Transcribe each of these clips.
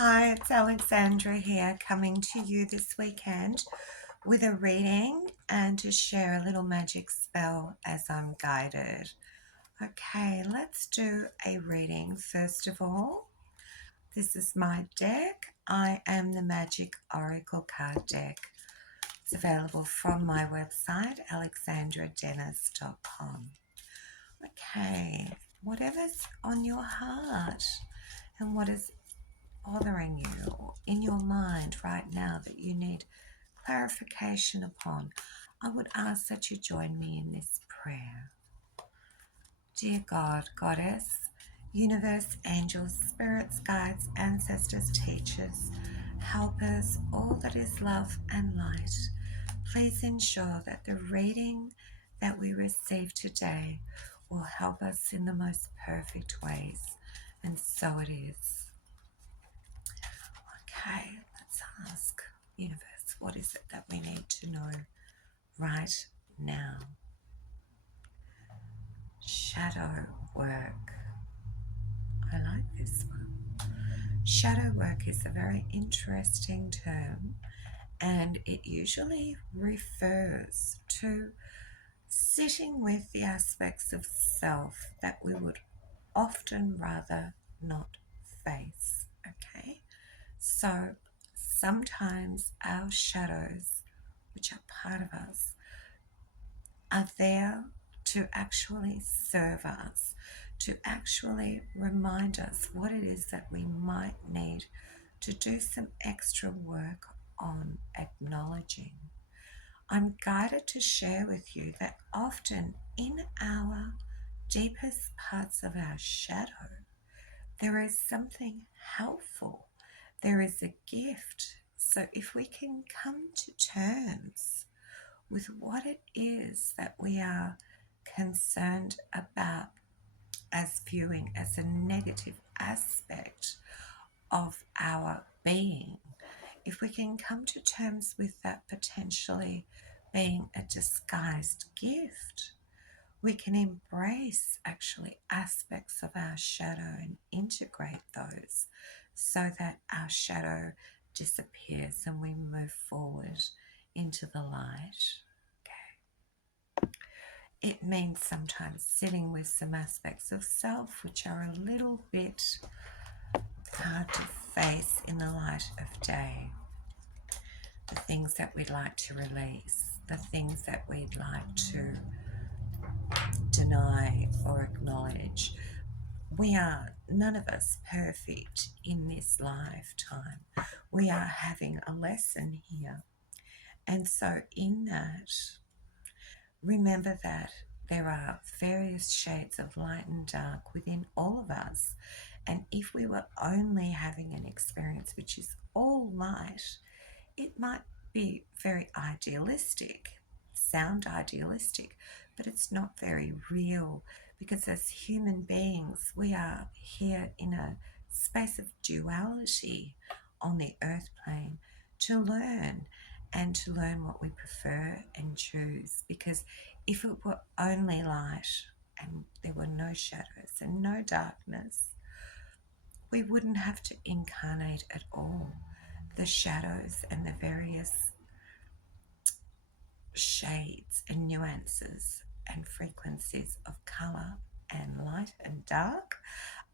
Hi, it's Alexandra here, coming to you this weekend with a reading and to share a little magic spell as I'm guided. Okay, let's do a reading first of all. This is my deck. I am the Magic Oracle card deck. It's available from my website, alexandradennis.com. Okay, whatever's on your heart and what is bothering you or in your mind right now that you need clarification upon, I would ask that you join me in this prayer. Dear God, Goddess, universe, angels, spirits, guides, ancestors, teachers, helpers, all that is love and light, please ensure that the reading that we receive today will help us in the most perfect ways. And so it is. Okay, let's ask universe, what is it that we need to know right now? Shadow work. I like this one. Shadow work is a very interesting term, and it usually refers to sitting with the aspects of self that we would often rather not face. Okay, so sometimes our shadows, which are part of us, are there to actually serve us, to actually remind us what it is that we might need to do some extra work on acknowledging. I'm guided to share with you that often in our deepest parts of our shadow, there is something helpful. There is a gift. So if we can come to terms with what it is that we are concerned about as viewing as a negative aspect of our being, if we can come to terms with that potentially being a disguised gift, we can embrace actually aspects of our shadow and integrate those so that our shadow disappears and we move forward into the light. Okay. It means sometimes sitting with some aspects of self which are a little bit hard to face in the light of day. The things that we'd like to release, the things that we'd like to deny or acknowledge. We are none of us perfect in this lifetime. We are having a lesson here. And so in that, remember that there are various shades of light and dark within all of us. And if we were only having an experience which is all light, it might be very idealistic, sound idealistic, but it's not very real, because as human beings, we are here in a space of duality on the earth plane to learn and to learn what we prefer and choose. Because if it were only light and there were no shadows and no darkness, we wouldn't have to incarnate at all. The shadows and the various shades and nuances and frequencies of colour and light and dark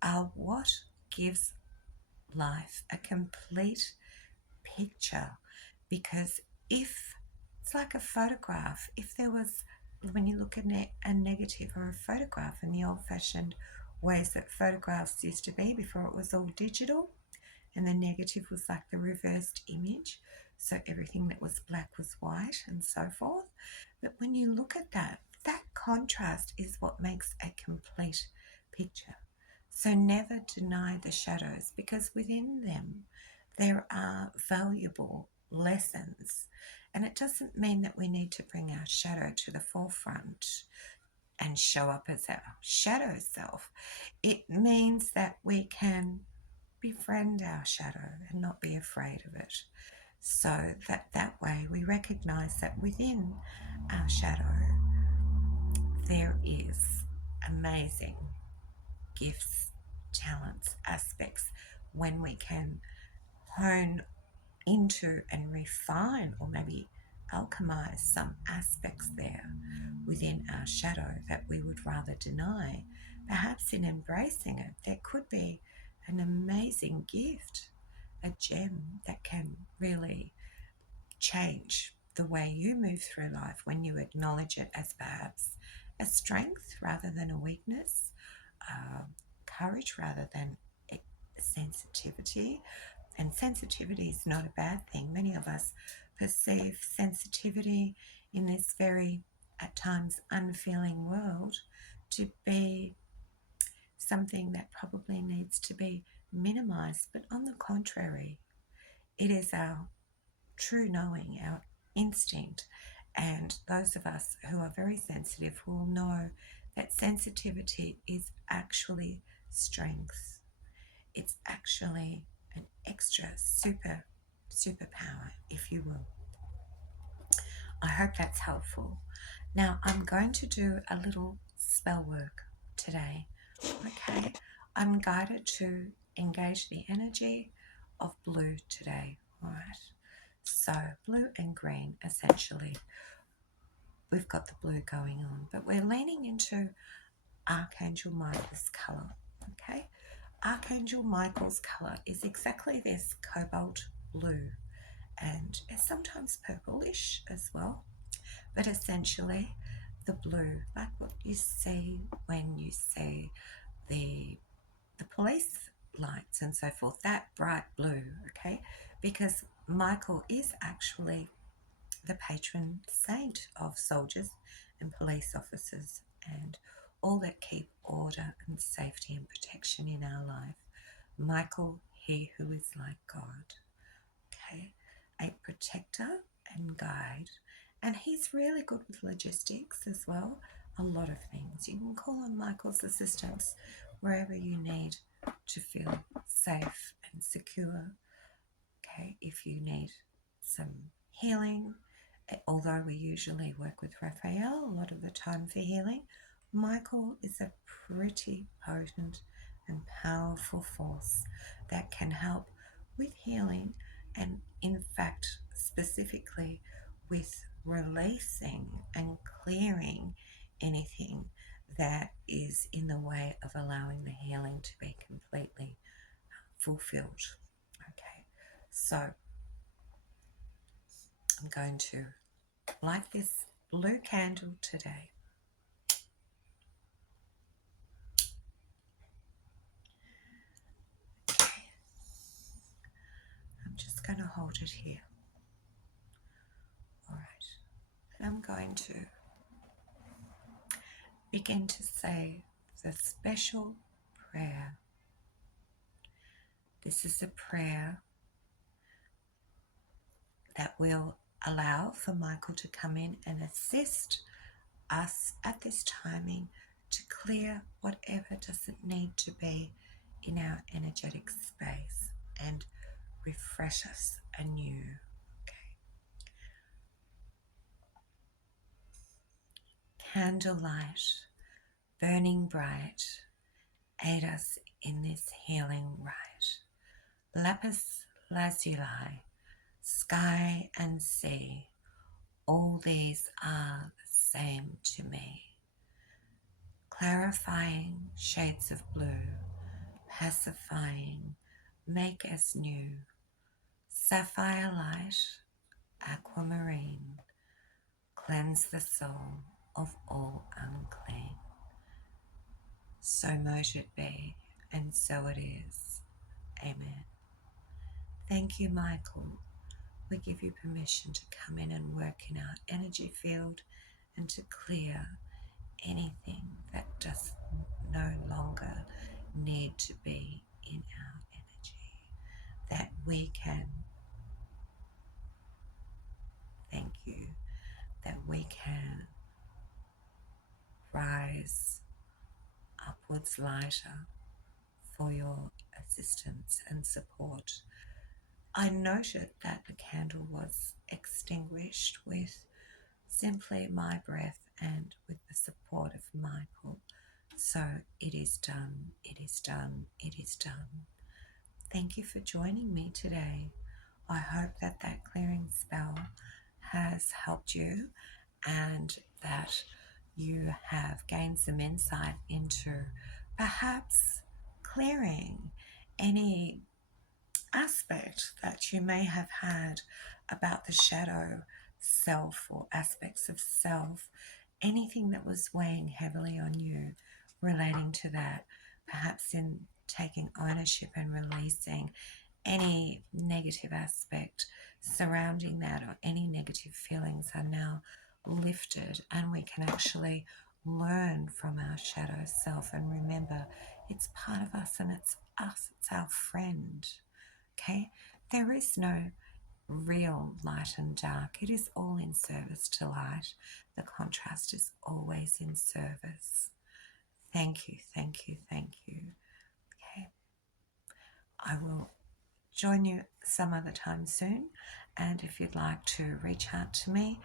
are what gives life a complete picture. Because if it's like a photograph, if there was, when you look at a negative or a photograph in the old-fashioned ways that photographs used to be before it was all digital, and the negative was like the reversed image, so everything that was black was white and so forth. But when you look at that, that contrast is what makes a complete picture. So never deny the shadows, because within them there are valuable lessons. And it doesn't mean that we need to bring our shadow to the forefront and show up as our shadow self. It means that we can befriend our shadow and not be afraid of it, so that way we recognize that within our shadow there is amazing gifts, talents, aspects when we can hone into and refine, or maybe alchemize some aspects there within our shadow that we would rather deny. Perhaps in embracing it, there could be an amazing gift, a gem that can really change the way you move through life when you acknowledge it as perhaps a strength rather than a weakness, uh, courage rather than sensitivity. And sensitivity is not a bad thing. Many of us perceive sensitivity in this very, at times, unfeeling world to be something that probably needs to be minimized. But on the contrary, it is our true knowing, our instinct. And those of us who are very sensitive will know that sensitivity is actually strength. It's actually an extra superpower, if you will. I hope that's helpful. Now I'm going to do a little spell work today. Okay, I'm guided to engage the energy of blue today. All right. So blue and green, essentially. We've got the blue going on, but we're leaning into Archangel Michael's color. Okay. Archangel Michael's color is exactly this cobalt blue, and it's sometimes purplish as well, but essentially the blue, like what you see when you see the police lights and so forth, that bright blue. Okay, because Michael is actually the patron saint of soldiers and police officers and all that keep order and safety and protection in our life. Michael, he who is like God. Okay, a protector and guide, and he's really good with logistics as well. A lot of things. You can call on Michael's assistance wherever you need to feel safe and secure. Okay, if you need some healing, although we usually work with Raphael a lot of the time for healing, Michael is a pretty potent and powerful force that can help with healing, and in fact specifically with releasing and clearing anything that is in the way of allowing the healing to be completely fulfilled. Okay, so I'm going to light this blue candle today. Okay. I'm just going to hold it here. All right. And I'm going to begin to say the special prayer. This is a prayer that will allow for Michael to come in and assist us at this timing to clear whatever doesn't need to be in our energetic space and refresh us anew. Okay. Candlelight, burning bright, aid us in this healing rite. Lapis lazuli, sky and sea, all these are the same to me. Clarifying shades of blue, pacifying, make us new. Sapphire light, aquamarine, cleanse the soul of all unclean. So mote it be, and so it is. Amen. Thank you, Michael. We give you permission to come in and work in our energy field and to clear anything that does no longer need to be in our energy, that we can, thank you, that we can rise upwards lighter for your assistance and support. I noted that the candle was extinguished with simply my breath and with the support of Michael. So it is done, it is done, it is done. thank you for joining me today. I hope that that clearing spell has helped you and that you have gained some insight into perhaps clearing any aspect that you may have had about the shadow self or aspects of self, anything that was weighing heavily on you relating to that, perhaps in taking ownership and releasing any negative aspect surrounding that, or any negative feelings are now lifted, and we can actually learn from our shadow self and remember it's part of us and it's us, it's our friend. Okay, there is no real light and dark, it is all in service to light. The contrast is always in service. Thank you, thank you, thank you. Okay, I will join you some other time soon. And if you'd like to reach out to me,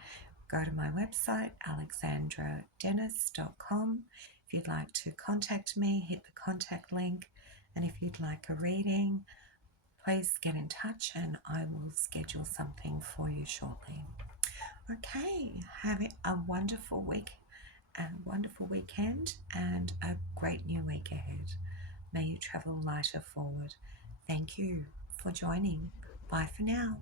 go to my website, alexandradennis.com. If you'd like to contact me, hit the contact link. And if you'd like a reading, please get in touch and I will schedule something for you shortly. Okay, have a wonderful week, a wonderful weekend, and a great new week ahead. May you travel lighter forward. Thank you for joining. Bye for now.